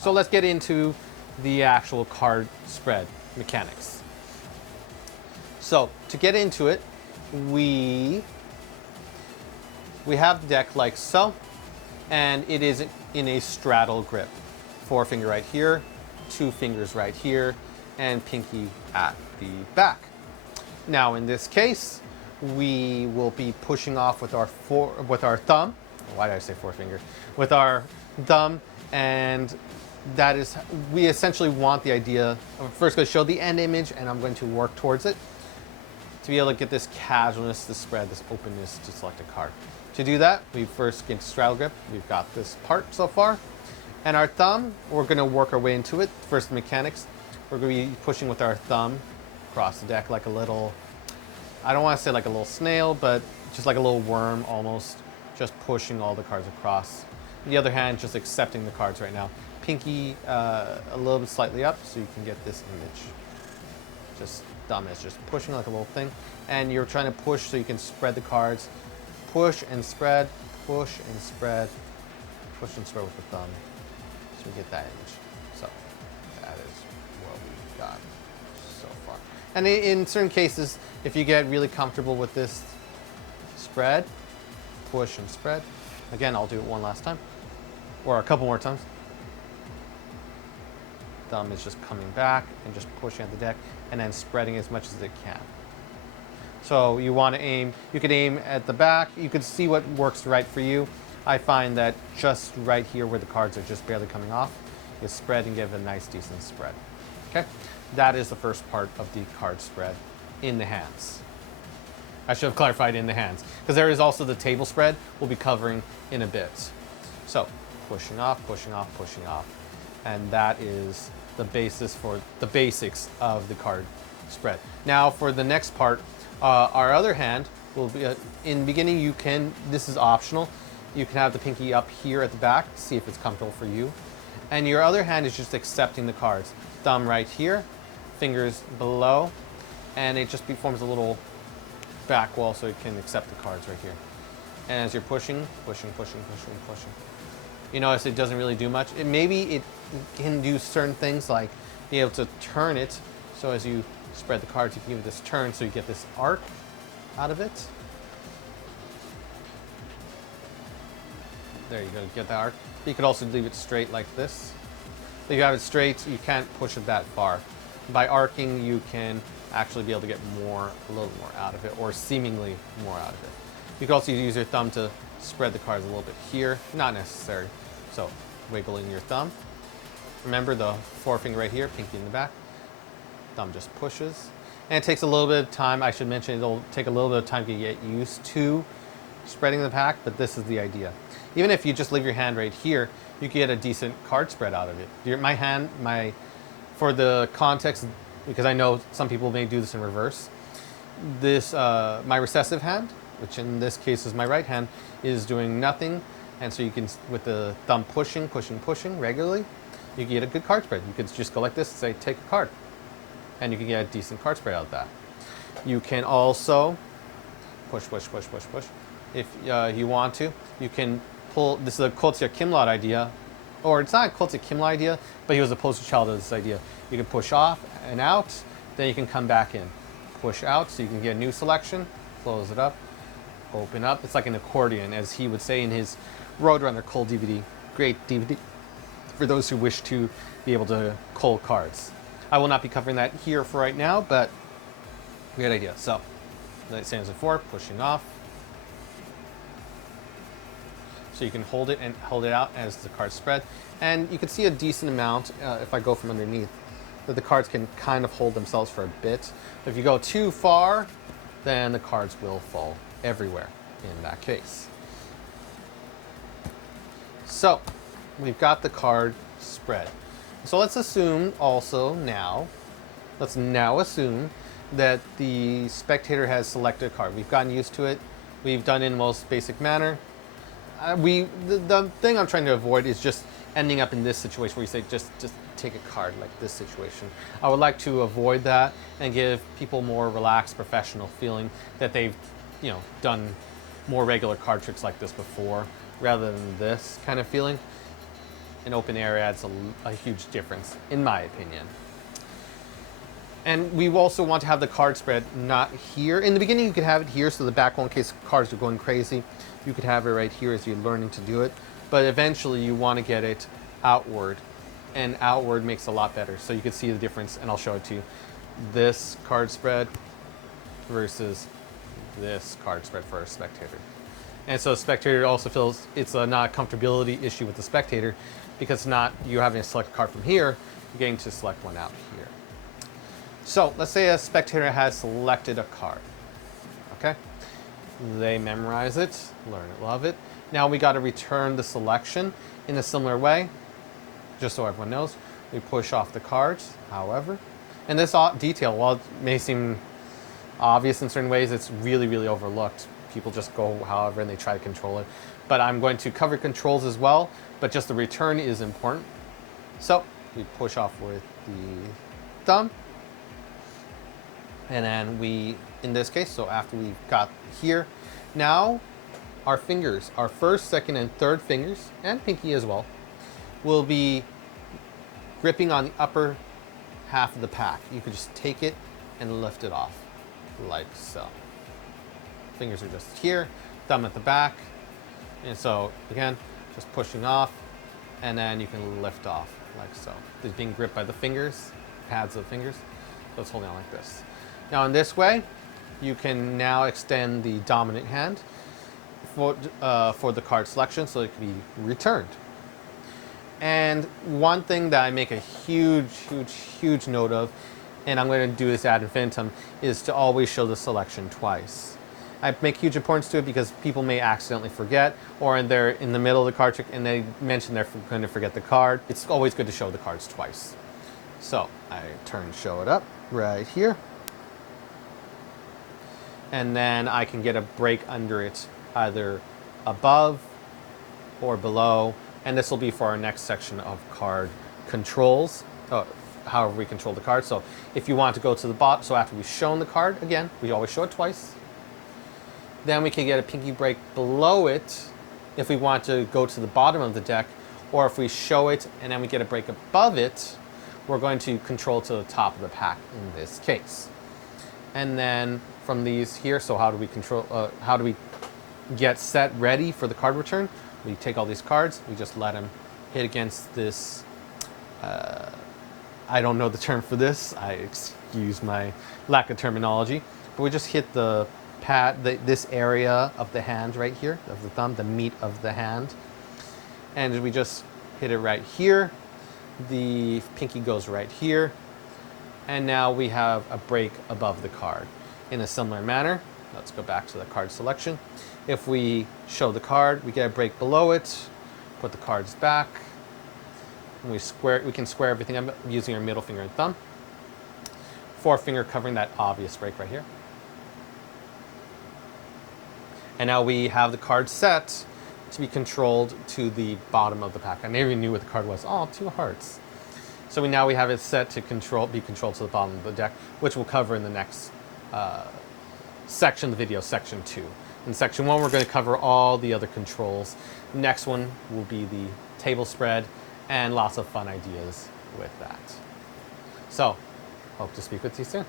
So let's get into the actual card spread mechanics. So to get into it, we have the deck like so, and it is in a straddle grip. 4-finger right here, 2 fingers right here, and pinky at the back. Now in this case, we will be pushing off with our thumb. Why did I say 4-finger? With our thumb, and that is, we essentially want the idea. I'm first going to show the end image, and I'm going to work towards it to be able to get this casualness, this spread, this openness to select a card. To do that, we first get straddle grip. We've got this part so far. And our thumb, we're going to work our way into it. First, the mechanics. We're going to be pushing with our thumb across the deck like a little, I don't want to say like a little snail, but just like a little worm almost, just pushing all the cards across. The other hand, just accepting the cards right now. Pinky a little bit slightly up so you can get this image. Just thumb is just pushing like a little thing. And you're trying to push so you can spread the cards. Push and spread, push and spread, push and spread with the thumb. So we get that image. So that is what we've got so far. And in certain cases, if you get really comfortable with this spread, push and spread. Again, I'll do it one last time, or a couple more times. Thumb is just coming back and just pushing at the deck, and then spreading as much as it can. So you want to aim, you could aim at the back, you could see what works right for you. I find that just right here where the cards are just barely coming off, you spread and give a nice decent spread. Okay, that is the first part of the card spread in the hands. I should have clarified in the hands, because there is also the table spread we'll be covering in a bit. So pushing off, pushing off, pushing off. And that is the basis for the basics of the card spread. Now for the next part, our other hand will be, in the beginning you can, this is optional, you can have the pinky up here at the back, see if it's comfortable for you. And your other hand is just accepting the cards. Thumb right here, fingers below, and it just forms a little back wall so it can accept the cards right here. And as you're pushing, pushing, pushing, pushing, pushing, you notice it doesn't really do much. Maybe it can do certain things like be able to turn it, so as you spread the cards, you can give it this turn so you get this arc out of it. There you go, get that arc. You could also leave it straight like this. If you have it straight, you can't push it that far. By arcing, you can actually be able to get a little more out of it, or seemingly more out of it. You can also use your thumb to spread the cards a little bit here. Not necessary. So, wiggling your thumb. Remember the 4-finger right here, pinky in the back. Thumb just pushes. And it takes a little bit of time. I should mention it'll take a little bit of time to get used to spreading the pack, but this is the idea. Even if you just leave your hand right here, you can get a decent card spread out of it. For the context, because I know some people may do this in reverse, my recessive hand, which in this case is my right hand, is doing nothing. And so you can, with the thumb pushing, pushing, pushing regularly, you can get a good card spread. You could just go like this and say, take a card. And you can get a decent card spread out of that. You can also push, push, push, push, push. If you want to, you can pull, this is a Kotsia Kimlot idea, or it's not a Kotsia Kimlot idea, but he was a poster child of this idea. You can push off and out, then you can come back in. Push out so you can get a new selection, close it up, open up. It's like an accordion, as he would say in his Roadrunner Cull DVD. Great DVD for those who wish to be able to cull cards. I will not be covering that here for right now, but great idea. So, same as before, pushing off. So you can hold it and hold it out as the cards spread. And you can see a decent amount, if I go from underneath, that the cards can kind of hold themselves for a bit. If you go too far, then the cards will fall everywhere in that case. So, we've got the card spread. So let's assume also now, let's now assume that the spectator has selected a card. We've gotten used to it. We've done it in the most basic manner. The thing I'm trying to avoid is just ending up in this situation where you say, just take a card, like this situation. I would like to avoid that and give people more relaxed, professional feeling that they've, done more regular card tricks like this before, rather than this kind of feeling. an open area adds a huge difference, in my opinion. And we also want to have the card spread not here. In the beginning, you could have it here, so the back wall, in case cards are going crazy, you could have it right here as you're learning to do it. But eventually, you want to get it outward, and outward makes a lot better. So you can see the difference, and I'll show it to you. This card spread versus this card spread for a spectator. And so a spectator also feels it's not a comfortability issue with the spectator, because not you having to select a card from here, you're getting to select one out here. So let's say a spectator has selected a card. Okay, they memorize it, learn it, love it. Now we got to return the selection in a similar way, just so everyone knows. We push off the cards, however, and this detail, while it may seem obvious in certain ways, it's really, really overlooked. People just go however and they try to control it. But I'm going to cover controls as well, but just the return is important. So we push off with the thumb. And then we, in this case, so after we've got here, now our fingers, our first, second, and third fingers, and pinky as well, will be gripping on the upper half of the pack. You could just take it and lift it off, like so. Fingers are just here, thumb at the back, and so again, just pushing off, and then you can lift off, like so. It's being gripped by the fingers, pads of fingers, so it's holding on like this. Now in this way, you can now extend the dominant hand for the card selection, so it can be returned. And one thing that I make a huge note of, and I'm going to do this ad infinitum, is to always show the selection twice. I make huge importance to it because people may accidentally forget, or they're in the middle of the card trick and they mention they're going to forget the card. It's always good to show the cards twice. So I show it up right here. And then I can get a break under it, either above or below. And this will be for our next section of card controls, however we control the card. So if you want to go to the bottom, so after we've shown the card, again, we always show it twice. Then we can get a pinky break below it if we want to go to the bottom of the deck, or if we show it and then we get a break above it, we're going to control to the top of the pack in this case. And then from these here, so how do we control, how do we get set ready for the card return? We take all these cards, we just let them hit against this, I don't know the term for this, I excuse my lack of terminology, but we just hit the pad, this area of the hand right here, of the thumb, the meat of the hand, and we just hit it right here. The pinky goes right here, and now we have a break above the card. In a similar manner, let's go back to the card selection. If we show the card, we get a break below it, put the cards back, and we can square everything up using our middle finger and thumb. Forefinger covering that obvious break right here. And now we have the card set to be controlled to the bottom of the pack. I never even knew what the card was. Oh, 2 hearts. So now we have it set to be controlled to the bottom of the deck, which we'll cover in the next section of the video, section 2. In section 1, we're going to cover all the other controls. The next one will be the table spread and lots of fun ideas with that. So, hope to speak with you soon.